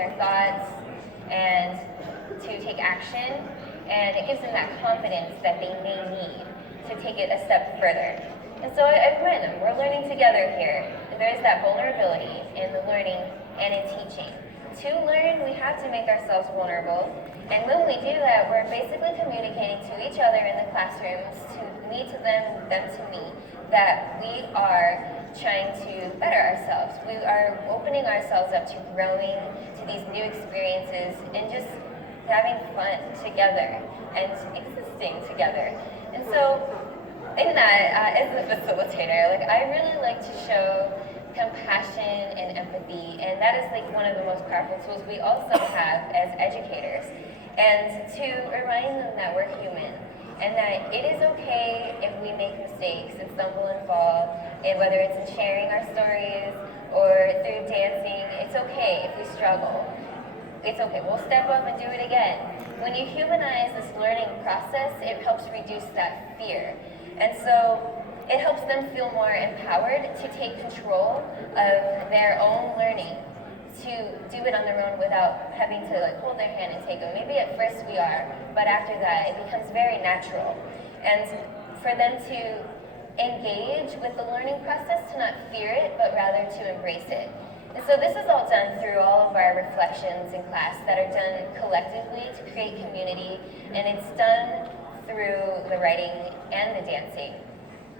their thoughts and to take action, and it gives them that confidence that they may need to take it a step further. And so I remind them, we're learning together here. And there is that vulnerability in the learning and in teaching. To learn, we have to make ourselves vulnerable. And when we do that, we're basically communicating to each other in the classrooms, to me to them, them to me, that we are trying to better ourselves. We are opening ourselves up to growing, to these new experiences, and just having fun together and existing together. And so in that, as a facilitator, I really like to show compassion and empathy, and that is one of the most powerful tools we also have as educators. And to remind them that we're human, and that it is okay if we make mistakes and stumble and fall, and whether it's in sharing our stories or through dancing, it's okay if we struggle. It's okay, we'll step up and do it again. When you humanize this learning process, it helps reduce that fear. And so it helps them feel more empowered to take control of their own learning, to do it on their own without having to hold their hand and take them. Maybe at first we are, but after that it becomes very natural. And for them to engage with the learning process, to not fear it, but rather to embrace it. And so this is all done through all of our reflections in class that are done collectively to create community, and it's done through the writing and the dancing.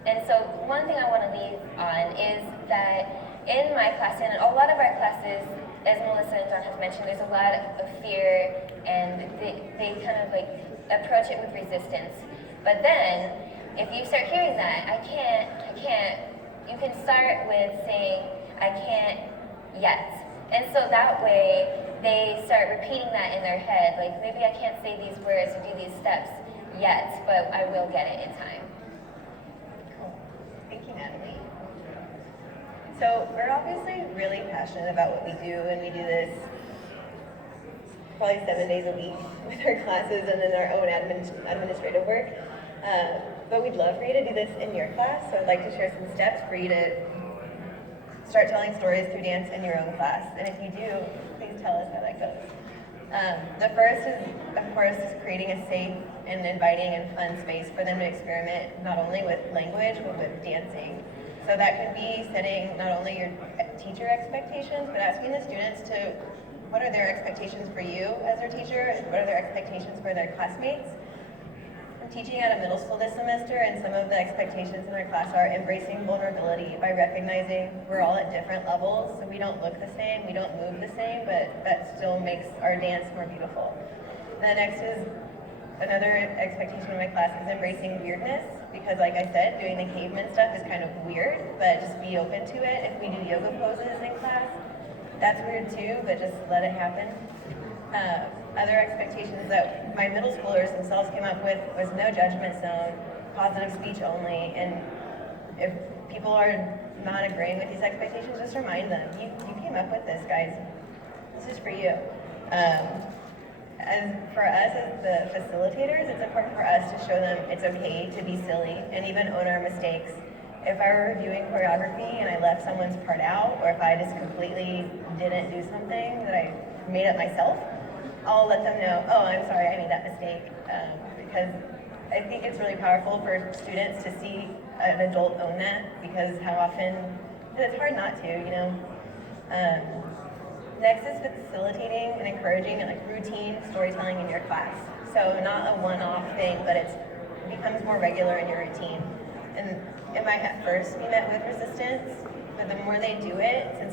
And so one thing I want to leave on is that in my class, and a lot of our classes, as Melissa and John have mentioned, there's a lot of fear, and they kind of approach it with resistance. But then, if you start hearing that, I can't, you can start with saying, I can't yet. And so that way, they start repeating that in their head, maybe I can't say these words or do these steps yet, but I will get it in time. Cool. Thank you, Natalie. So we're obviously really passionate about what we do, and we do this probably 7 days a week with our classes and then our own administrative work. But we'd love for you to do this in your class, so I'd like to share some steps for you to start telling stories through dance in your own class. And if you do, please tell us how that goes. The first is, of course, creating a safe and inviting and fun space for them to experiment not only with language, but with dancing. So that could be setting not only your teacher expectations, but asking the students to, what are their expectations for you as their teacher, and what are their expectations for their classmates. I'm teaching at a middle school this semester, and some of the expectations in our class are embracing vulnerability by recognizing we're all at different levels, so we don't look the same, we don't move the same, but that still makes our dance more beautiful. The next is, another expectation in my class is embracing weirdness, because like I said, doing the caveman stuff is kind of weird, but just be open to it. If we do yoga poses in class, that's weird too, but just let it happen. Other expectations that my middle schoolers themselves came up with was no judgment zone, positive speech only, and if people are not agreeing with these expectations, just remind them, you came up with this, guys. This is for you. As for us as the facilitators, it's important for us to show them it's okay to be silly and even own our mistakes. If I were reviewing choreography and I left someone's part out, or if I just completely didn't do something that I made up myself, I'll let them know, oh, I'm sorry, I made that mistake. Because I think it's really powerful for students to see an adult own that, because how often, and it's hard not to, you know. Next is facilitating and encouraging routine storytelling in your class. So not a one-off thing, but it becomes more regular in your routine. And it might at first be met with resistance, but the more they do it, since